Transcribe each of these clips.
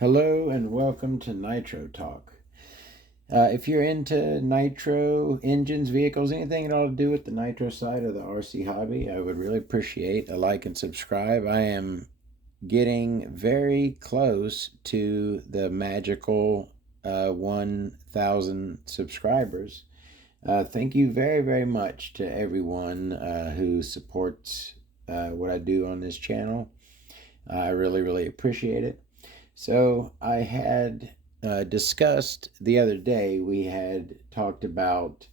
Hello and welcome to Nitro Talk. If you're into nitro engines, vehicles, anything at all to do with the nitro side of the RC hobby, I would really appreciate a like and subscribe. I am getting very close to the magical 1,000 subscribers. Thank you very, very much to everyone who supports what I do on this channel. I really, really appreciate it. So I had discussed the other day, we had talked about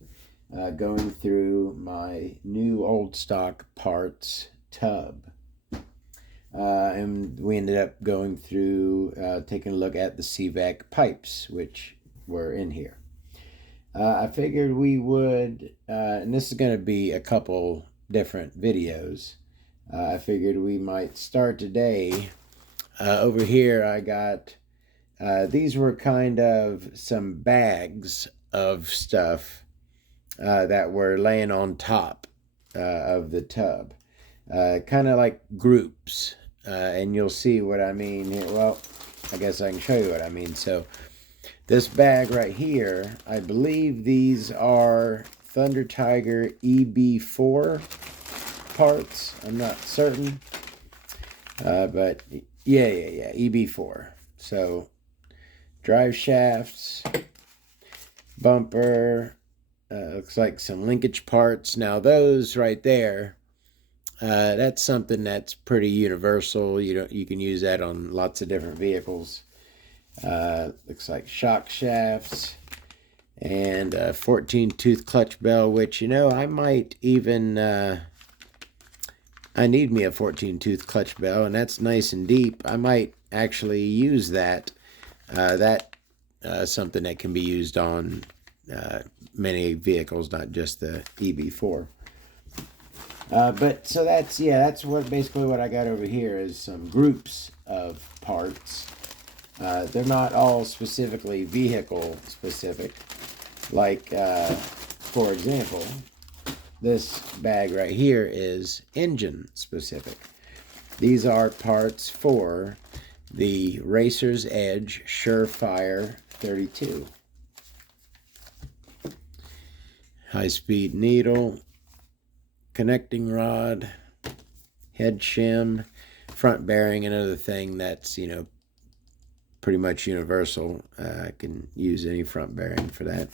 going through my new old stock parts tub. And we ended up going through, taking a look at the CVAC pipes, which were in here. I figured we would, and this is going to be a couple different videos. I figured we might start today. Over here I got, these were kind of some bags of stuff that were laying on top of the tub. Kind of like groups. And you'll see what I mean here. Well, I guess I can show you what I mean. So this bag right here, I believe these are Thunder Tiger EB4 parts. I'm not certain. But yeah, EB4. So drive shafts, bumper, looks like some linkage parts. Now those right there, that's something that's pretty universal. You can use that on lots of different vehicles. Looks like shock shafts and a 14 tooth clutch bell, which I might even I need me a 14 tooth clutch bell, and that's nice and deep. I might actually use that. Something that can be used on many vehicles, not just the EB4. But so that's what basically what I got over here is some groups of parts. They're not all specifically vehicle specific. Like, for example, this bag right here is engine specific. These are parts for the Racer's Edge Surefire 32. High-speed needle, connecting rod, head shim, front bearing, another thing that's, pretty much universal. I can use any front bearing for that.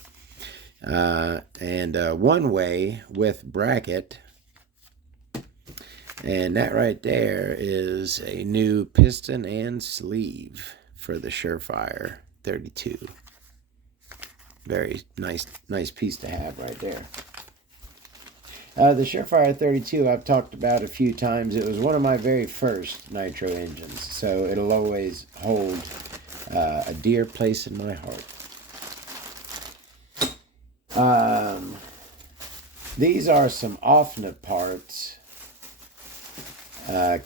And one way with bracket, and that right there is a new piston and sleeve for the Surefire 32. Very nice piece to have right there. The Surefire 32 I've talked about a few times. It was one of my very first nitro engines, so it'll always hold a dear place in my heart. These are some OFNA parts,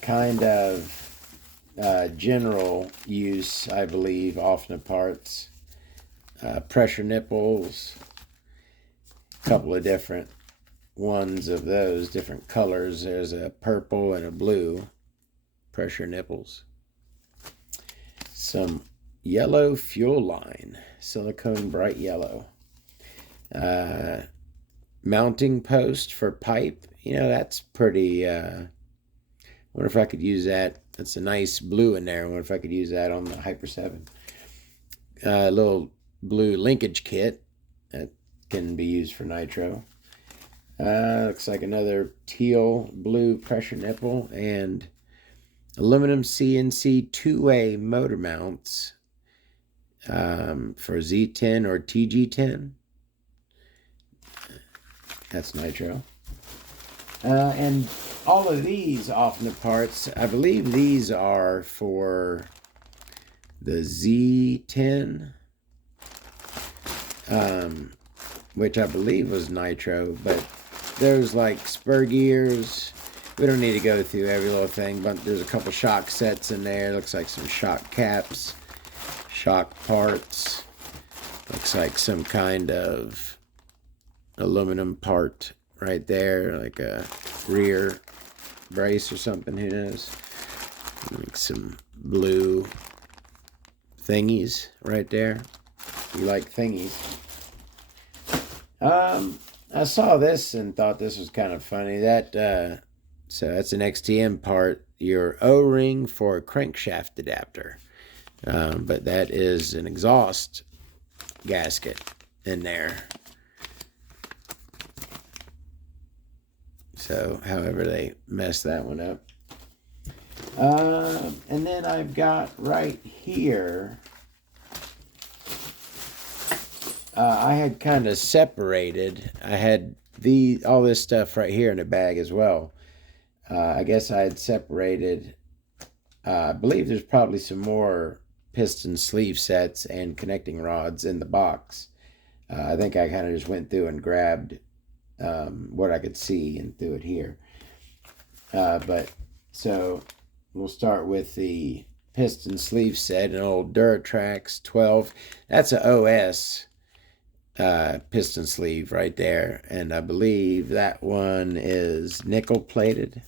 kind of general use, I believe, OFNA parts. Pressure nipples, a couple of different ones of those, different colors. There's a purple and a blue pressure nipples. Some yellow fuel line, silicone bright yellow. Mounting post for pipe. That's pretty, wonder if I could use that. That's a nice blue in there. I wonder if I could use that on the Hyper 7. Little blue linkage kit that can be used for nitro. Looks like another teal blue pressure nipple and aluminum CNC two-way motor mounts for Z10 or TG10. That's nitro. And all of these OFNA parts, I believe these are for the Z10, which I believe was nitro, but there's like spur gears. We don't need to go through every little thing, but there's a couple shock sets in there. Looks like some shock caps, shock parts. Looks like some kind of aluminum part right there, like a rear brace or something, who knows. Like some blue thingies right there. You like thingies. I saw this and thought this was kind of funny. So that's an XTM part, your O-ring for a crankshaft adapter. But that is an exhaust gasket in there. So, however they messed that one up. And then I've got right here, I had kind of separated. I had all this stuff right here in the bag as well. I guess I had separated. I believe there's probably some more piston sleeve sets and connecting rods in the box. I think I kind of just went through and grabbed what I could see and threw it here. So we'll start with the piston sleeve set, an old Duratrax 12. That's an OS piston sleeve right there, and I believe that one is nickel plated.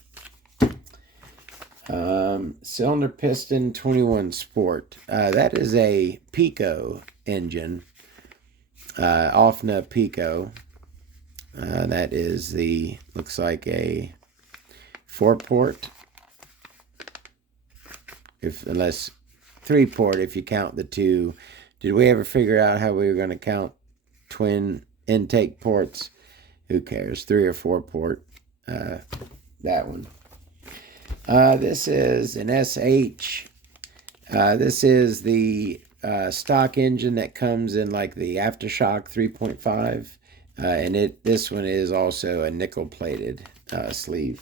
Cylinder piston 21 Sport. That is a Pico engine, OFNA Pico. That is looks like a 4-port, unless 3-port if you count the two. Did we ever figure out how we were going to count twin intake ports? Who cares? 3 or 4-port. That one. This is an SH. This is the stock engine that comes in like the Aftershock 3.5. And this one is also a nickel plated sleeve.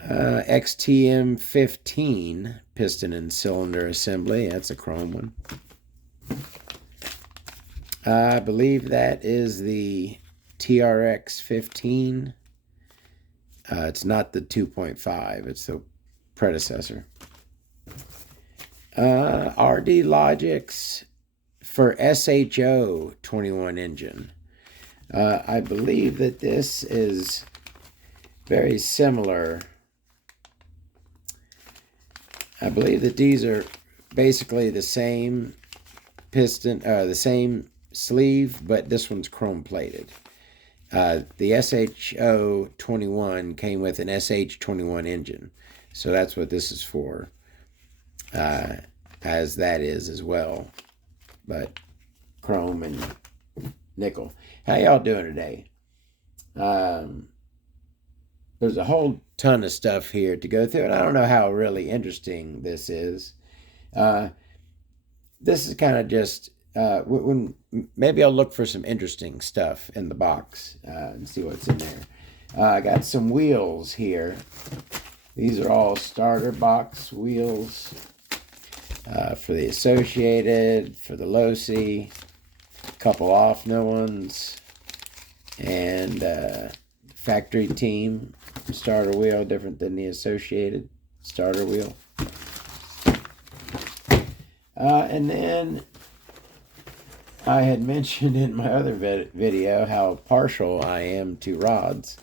XTM 15 piston and cylinder assembly. That's a chrome one. I believe that is the TRX 15. It's not the 2.5. It's the predecessor. RD Logics for SHO 21 engine. I believe that this is very similar. I believe that these are basically the same piston, the same sleeve, but this one's chrome plated. The SHO 21 came with an SH21 engine, so that's what this is for, as that is as well, but chrome and nickel. How y'all doing today? There's a whole ton of stuff here to go through, and I don't know how really interesting this is. This is kind of just when maybe I'll look for some interesting stuff in the box and see what's in there. I got some wheels here. These are all starter box wheels for the Associated, for the Losi, a couple OFNA ones, and factory team starter wheel, different than the Associated starter wheel. And then I had mentioned in my other video how partial I am to rods.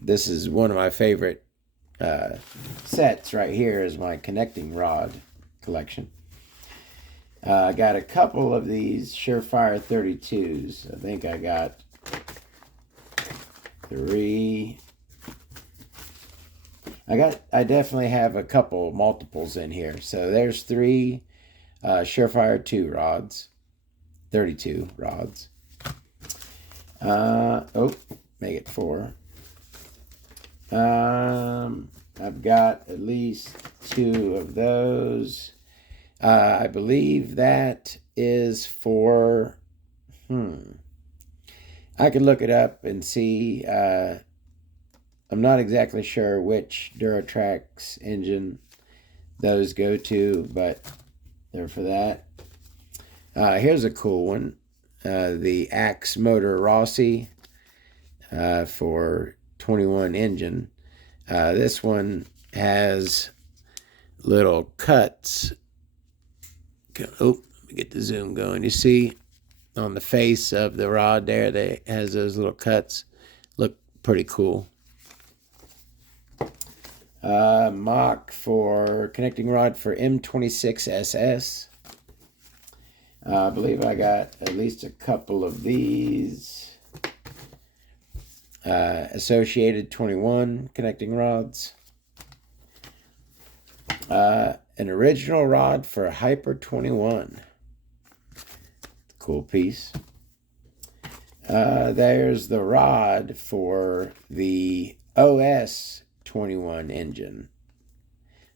This is one of my favorite sets right here, is my connecting rod collection. I got a couple of these Surefire 32s. I think I got 3. I definitely have a couple multiples in here. So there's 3 Surefire 2 rods, 32 rods. Make it 4. I've got at least 2 of those. I believe that is for, I could look it up and see. I'm not exactly sure which Duratrax engine those go to, but they're for that. Here's a cool one. The Axe Motor Rossi for 21 engine. This one has little cuts. Let me get the zoom going. You see on the face of the rod there, that has those little cuts. Look pretty cool. Mock for connecting rod for M26SS. I believe I got at least a couple of these. Associated 21 connecting rods. An original rod for Hyper 21. Cool piece. There's the rod for the OS 21 engine.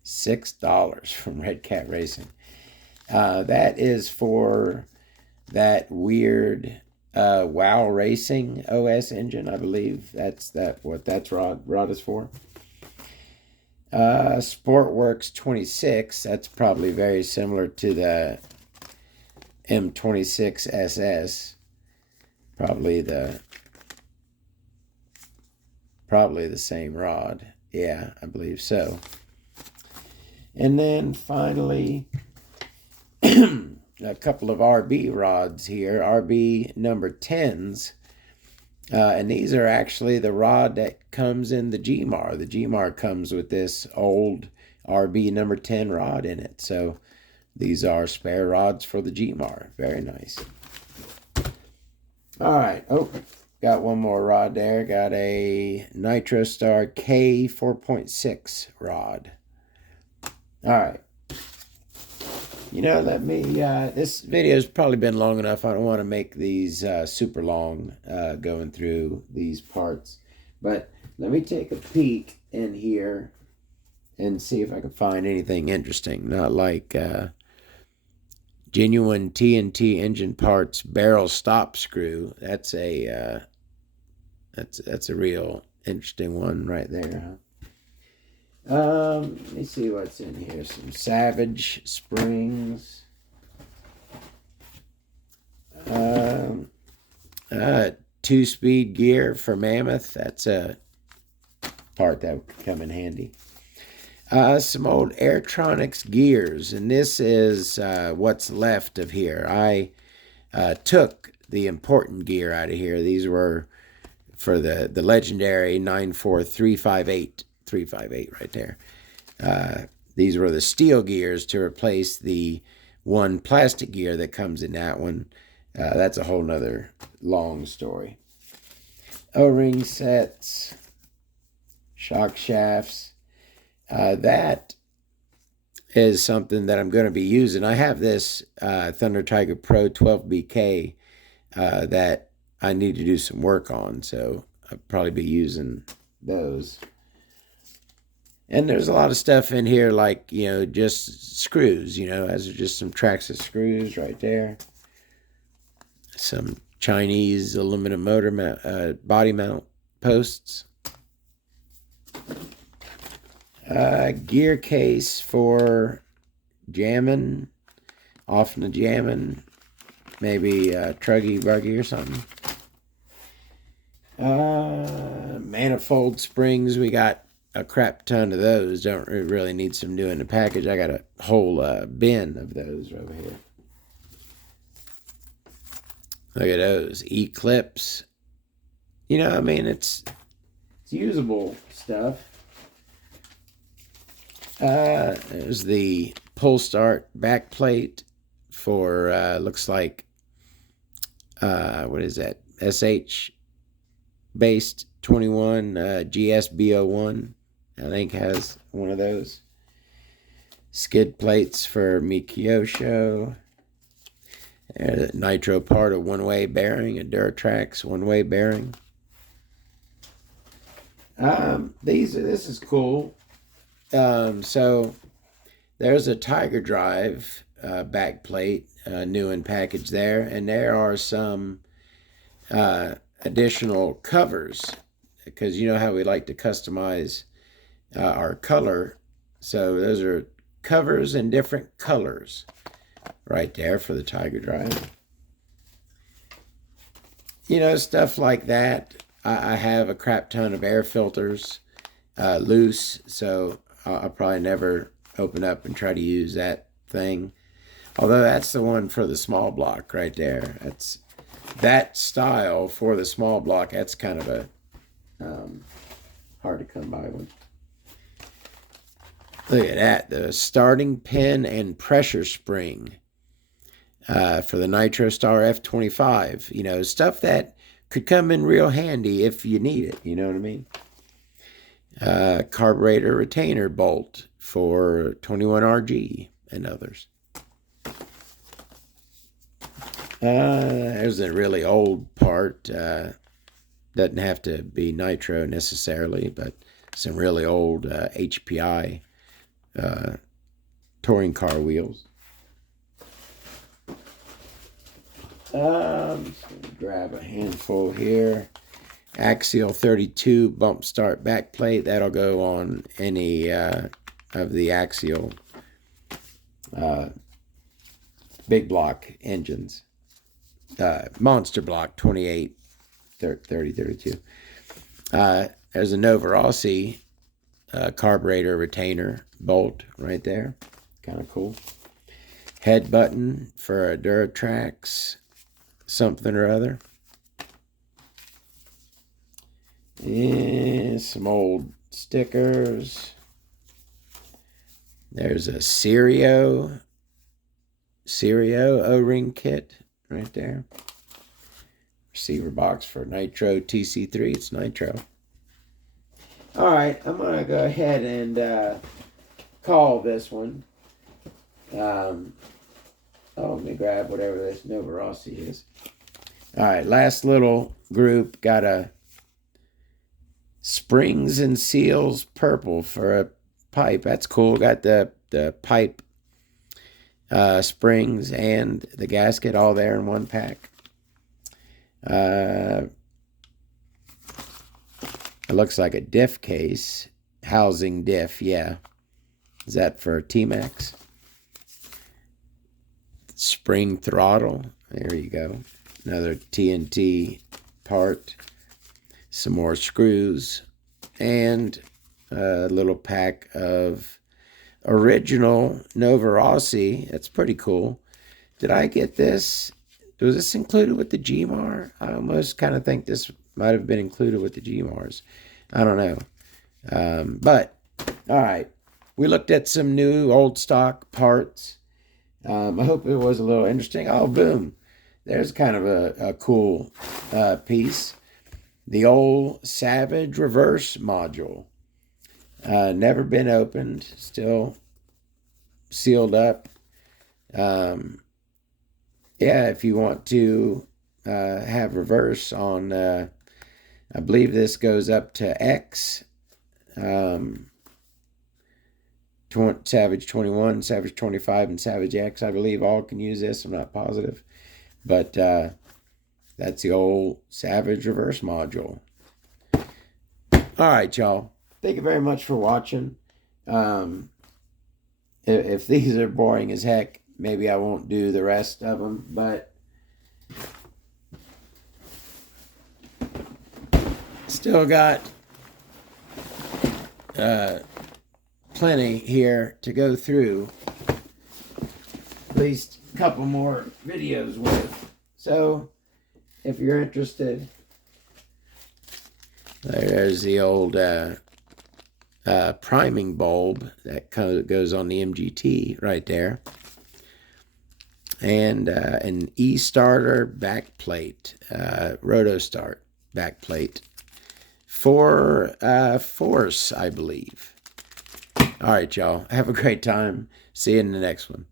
$6 from Red Cat Racing. That is for that weird WoW Racing OS engine, I believe. That's what that rod is for. Sportworks 26. That's probably very similar to the M26SS. Probably the same rod. Yeah, I believe so. And then finally, a couple of RB rods here, RB number 10s. And these are actually the rod that comes in the GMAR. The GMAR comes with this old RB number 10 rod in it. So these are spare rods for the GMAR. Very nice. All right. Oh, got one more rod there. Got a Nitro Star K 4.6 rod. All right. Let me, this video's probably been long enough. I don't want to make these super long going through these parts. But let me take a peek in here and see if I can find anything interesting. Not like genuine TNT engine parts barrel stop screw. That's a real interesting one right there, huh? Let me see what's in here. Some Savage springs. 2-speed gear for Mammoth. That's a part that would come in handy. Some old Airtronics gears, and this is what's left of here. I took the important gear out of here. These were for the legendary 94358. 358 right there. These were the steel gears to replace the one plastic gear that comes in that one. That's a whole nother long story. O-ring sets, shock shafts. That is something that I'm going to be using. I have this Thunder Tiger Pro 12BK that I need to do some work on, so I'll probably be using those. And there's a lot of stuff in here like, just screws, as just some tracks of screws right there. Some Chinese aluminum motor body mount posts. Gear case for jamming, off in the jamming, maybe truggy buggy or something. Manifold springs, we got a crap ton of those. Don't really need some new in the package. I got a whole bin of those over here. Look at those E-clips. It's usable stuff. There's the pull start back plate for looks like what is that? SH based 21 GSB01. I think has one of those. Skid plates for Mikkyosho. Nitro part, a one-way bearing, a Duratrax one-way bearing. This is cool. So there's a Tiger Drive back plate, new in package there, and there are some additional covers, because you know how we like to customize our color. So those are covers in different colors right there for the Tiger Drive. Stuff like that. I have a crap ton of air filters loose, so I'll probably never open up and try to use that thing. Although that's the one for the small block right there. That's that style for the small block. That's kind of a hard to come by one. Look at that. The starting pin and pressure spring for the Nitro Star F25. You know, stuff that could come in real handy if you need it. You know what I mean? Carburetor retainer bolt for 21RG and others. There's a really old part. Doesn't have to be Nitro necessarily, but some really old HPI touring car wheels. I'm just going to grab a handful here. Axial 32 bump start back plate. That'll go on any of the Axial big block engines. Monster block 28, 30, 32. There's a Nova Rossi carburetor retainer bolt right there. Kind of cool. Head button for a Duratrax something or other. And some old stickers. There's a Serio O-ring kit right there. Receiver box for Nitro TC3. It's Nitro. All right, I'm going to go ahead and call this one. Let me grab whatever this Nova Rossi is. All right, last little group. Got a springs and seals purple for a pipe. That's cool. Got the pipe springs and the gasket all there in one pack. It looks like a diff case. Housing diff, yeah. Is that for T-Max? Spring throttle. There you go. Another TNT part. Some more screws. And a little pack of original Nova Rossi. That's pretty cool. Did I get this? Was this included with the GMAR? I almost kind of think this might have been included with the GMARs. I don't know. But, all right. We looked at some new old stock parts. I hope it was a little interesting. Oh, boom. There's kind of a cool piece. The old Savage reverse module. Never been opened. Still sealed up. Yeah, if you want to have reverse on, I believe this goes up to X. Savage 21, Savage 25, and Savage X, I believe all can use this. I'm not positive. But that's the old Savage reverse module. All right, y'all. Thank you very much for watching. If these are boring as heck, maybe I won't do the rest of them, but still got plenty here to go through. At least a couple more videos with. So, if you're interested, there's the old priming bulb that goes on the MGT right there. And an E-starter back plate, roto start back plate for Force, I believe. All right, y'all. Have a great time. See you in the next one.